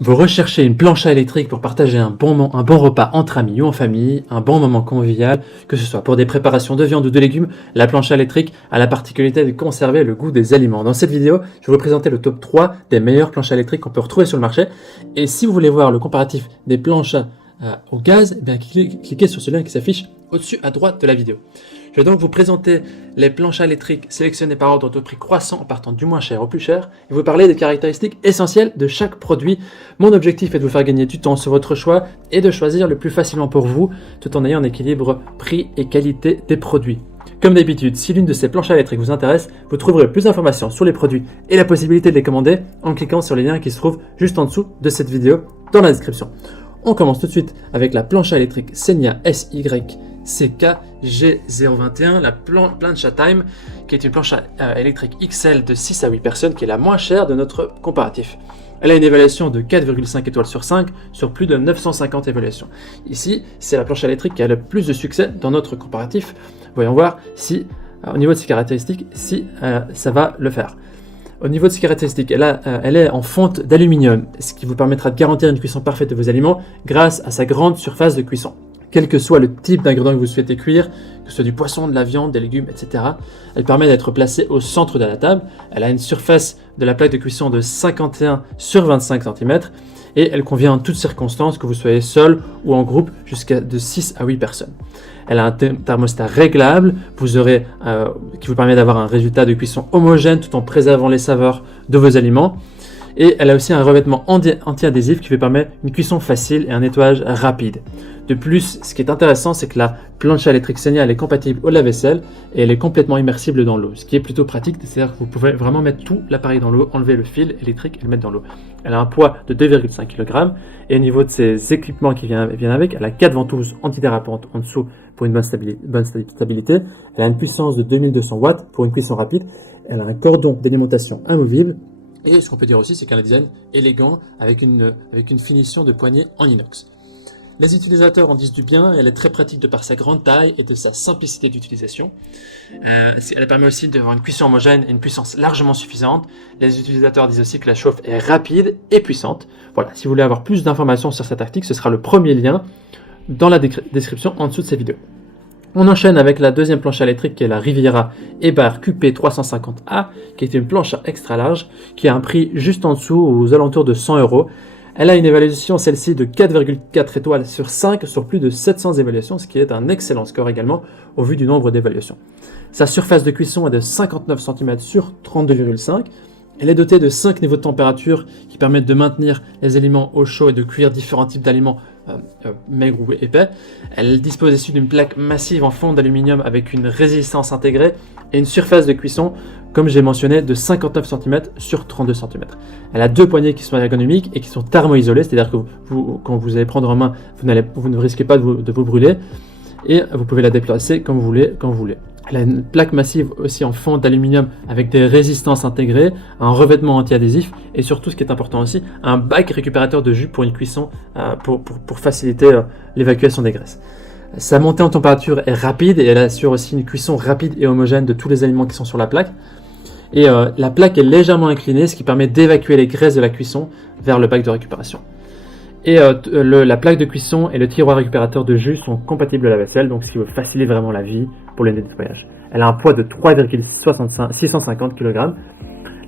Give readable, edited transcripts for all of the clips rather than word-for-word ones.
Vous recherchez une planche à électrique pour partager un bon repas entre amis ou en famille, un bon moment convivial, que ce soit pour des préparations de viande ou de légumes, la planche à électrique a la particularité de conserver le goût des aliments. Dans cette vidéo, je vais vous présenter le top 3 des meilleures planches à électrique qu'on peut retrouver sur le marché. Et si vous voulez voir le comparatif des planches au gaz, eh bien cliquez sur ce lien qui s'affiche au-dessus à droite de la vidéo. Je vais donc vous présenter les planches à électrique sélectionnées par ordre de prix croissant en partant du moins cher au plus cher et vous parler des caractéristiques essentielles de chaque produit. Mon objectif est de vous faire gagner du temps sur votre choix et de choisir le plus facilement pour vous tout en ayant un équilibre prix et qualité des produits. Comme d'habitude, si l'une de ces planches à électrique vous intéresse, vous trouverez plus d'informations sur les produits et la possibilité de les commander en cliquant sur les liens qui se trouvent juste en dessous de cette vidéo dans la description. On commence tout de suite avec la planche à électrique Senya SYCK G021, la plancha time, qui est une planche électrique XL de 6 à 8 personnes, qui est la moins chère de notre comparatif. Elle a une évaluation de 4,5 étoiles sur 5 sur plus de 950 évaluations. Ici, c'est la planche électrique qui a le plus de succès dans notre comparatif. Voyons voir si, au niveau de ses caractéristiques, si ça va le faire. Au niveau de ses caractéristiques, elle est en fonte d'aluminium, ce qui vous permettra de garantir une cuisson parfaite de vos aliments grâce à sa grande surface de cuisson. Quel que soit le type d'ingrédient que vous souhaitez cuire, que ce soit du poisson, de la viande, des légumes, etc., elle permet d'être placée au centre de la table. Elle a une surface de la plaque de cuisson de 51 sur 25 cm et elle convient en toutes circonstances, que vous soyez seul ou en groupe, jusqu'à de 6 à 8 personnes. Elle a un thermostat réglable qui vous permet d'avoir un résultat de cuisson homogène tout en préservant les saveurs de vos aliments. Et elle a aussi un revêtement anti-adhésif qui vous permet une cuisson facile et un nettoyage rapide. De plus, ce qui est intéressant, c'est que la planche électrique Senya elle est compatible au lave-vaisselle et elle est complètement immersible dans l'eau, ce qui est plutôt pratique, c'est-à-dire que vous pouvez vraiment mettre tout l'appareil dans l'eau, enlever le fil électrique et le mettre dans l'au. Elle a un poids de 2,5 kg et au niveau de ses équipements qui viennent avec, elle a 4 ventouses antidérapantes en dessous pour une bonne stabilité. Elle a une puissance de 2200 watts pour une cuisson rapide. Elle a un cordon d'alimentation amovible. Et ce qu'on peut dire aussi, c'est qu'elle a un design élégant avec une finition de poignée en inox. Les utilisateurs en disent du bien, elle est très pratique de par sa grande taille et de sa simplicité d'utilisation. Elle permet aussi d'avoir une cuisson homogène et une puissance largement suffisante. Les utilisateurs disent aussi que la chauffe est rapide et puissante. Voilà, si vous voulez avoir plus d'informations sur cet article, ce sera le premier lien dans la description en dessous de cette vidéo. On enchaîne avec la deuxième planche électrique qui est la Riviera Ebar QP350A, qui est une planche extra large qui a un prix juste en dessous aux alentours de 100 €. Elle a une évaluation, celle-ci, de 4,4 étoiles sur 5 sur plus de 700 évaluations, ce qui est un excellent score également au vu du nombre d'évaluations. Sa surface de cuisson est de 59 cm sur 32,5. Elle est dotée de 5 niveaux de température qui permettent de maintenir les aliments au chaud et de cuire différents types d'aliments maigres ou épais. Elle dispose aussi d'une plaque massive en fonte d'aluminium avec une résistance intégrée et une surface de cuisson, comme j'ai mentionné, de 59 cm sur 32 cm. Elle a deux poignées qui sont ergonomiques et qui sont thermo-isolées, c'est-à-dire que quand vous allez prendre en main, vous ne risquez pas de vous brûler et vous pouvez la déplacer comme vous voulez, quand vous voulez. Elle a une plaque massive aussi en fonte d'aluminium avec des résistances intégrées, un revêtement anti-adhésif et surtout, ce qui est important aussi, un bac récupérateur de jus pour une cuisson pour faciliter l'évacuation des graisses. Sa montée en température est rapide et elle assure aussi une cuisson rapide et homogène de tous les aliments qui sont sur la plaque. Et la plaque est légèrement inclinée, ce qui permet d'évacuer les graisses de la cuisson vers le bac de récupération. Et la plaque de cuisson et le tiroir récupérateur de jus sont compatibles à la vaisselle, donc ce qui vous facilite vraiment la vie pour le nettoyage. Elle a un poids de 3,650 kg.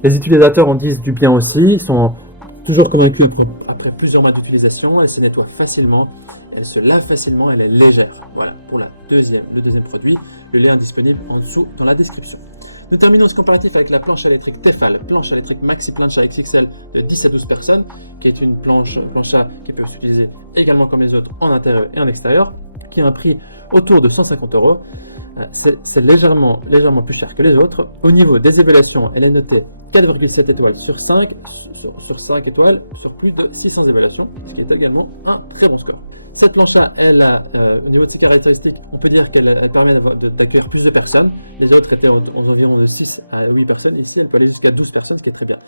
Les utilisateurs en disent du bien aussi, ils sont toujours convaincus après plusieurs mois d'utilisation. Elle se nettoie facilement, elle se lave facilement, elle est légère. Voilà pour le deuxième produit. Le lien est disponible en dessous dans la description. Nous terminons ce comparatif avec la planche électrique Tefal, planche électrique Maxi Plancha XXL de 10 à 12 personnes, qui est une plancha qui peut s'utiliser également comme les autres en intérieur et en extérieur, qui a un prix autour de 150 €. C'est légèrement plus cher que les autres. Au niveau des évaluations, elle est notée 4,7 étoiles sur 5 étoiles sur plus de 600 évaluations, ce qui est également un très bon score. Cette plancha, au niveau de ses caractéristiques, on peut dire qu'elle permet d'accueillir plus de personnes. Les autres étaient environ de 6 à 8 personnes. Ici, elle peut aller jusqu'à 12 personnes, ce qui est très bien.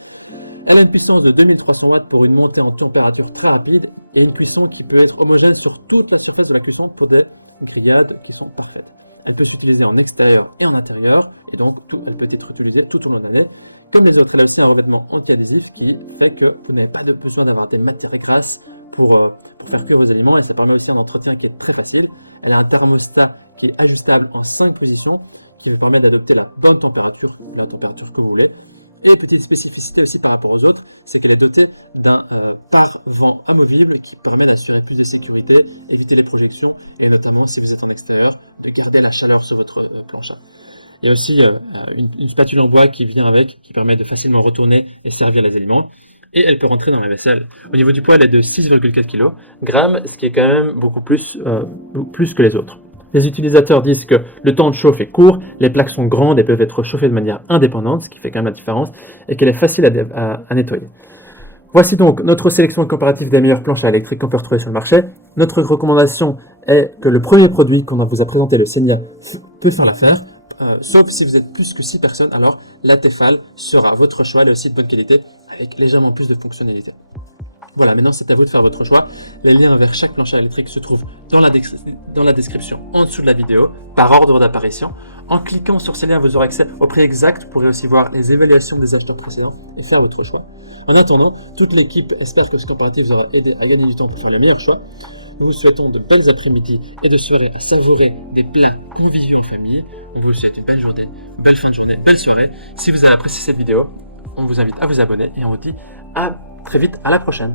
Elle a une puissance de 2300 watts pour une montée en température très rapide et une cuisson qui peut être homogène sur toute la surface de la cuisson pour des grillades qui sont parfaites. Elle peut s'utiliser en extérieur et en intérieur, et donc elle peut être utilisée tout au long de l'année. Comme les autres, elle a aussi un revêtement anti-adhésif qui fait que vous n'avez pas besoin d'avoir des matières grasses pour faire cuire vos aliments, et ça permet aussi un entretien qui est très facile. Elle a un thermostat qui est ajustable en 5 positions, qui vous permet d'adopter la bonne température, la température que vous voulez. Et petite spécificité aussi par rapport aux autres, c'est qu'elle est dotée d'un pare-vent amovible qui permet d'assurer plus de sécurité, éviter les projections et notamment si vous êtes en extérieur, de garder la chaleur sur votre plancha. Il y a aussi une spatule en bois qui vient avec, qui permet de facilement retourner et servir les aliments. Et elle peut rentrer dans la vaisselle. Au niveau du poids, elle est de 6,4 kg, ce qui est quand même beaucoup plus que les autres. Les utilisateurs disent que le temps de chauffe est court, les plaques sont grandes et peuvent être chauffées de manière indépendante, ce qui fait quand même la différence, et qu'elle est facile à nettoyer. Voici donc notre sélection comparative des meilleures planches à électrique qu'on peut retrouver sur le marché. Notre recommandation est que le premier produit qu'on vous a présenté, le Senia, peut faire l'affaire, sauf si vous êtes plus que 6 personnes, alors la Tefal sera votre choix, elle est aussi de bonne qualité, avec légèrement plus de fonctionnalités. Voilà, maintenant c'est à vous de faire votre choix. Les liens vers chaque plancha électrique se trouvent dans la description en dessous de la vidéo, par ordre d'apparition. En cliquant sur ces liens, vous aurez accès au prix exact. Vous pourrez aussi voir les évaluations des acheteurs précédents et faire votre choix. En attendant, toute l'équipe espère que ce comparatif vous aura aidé à gagner du temps pour faire le meilleur choix. Nous vous souhaitons de belles après-midi et de soirées à savourer des plats conviviaux en famille. On vous souhaite une belle journée, belle fin de journée, belle soirée. Si vous avez apprécié cette vidéo, on vous invite à vous abonner et on vous dit à très vite, à la prochaine.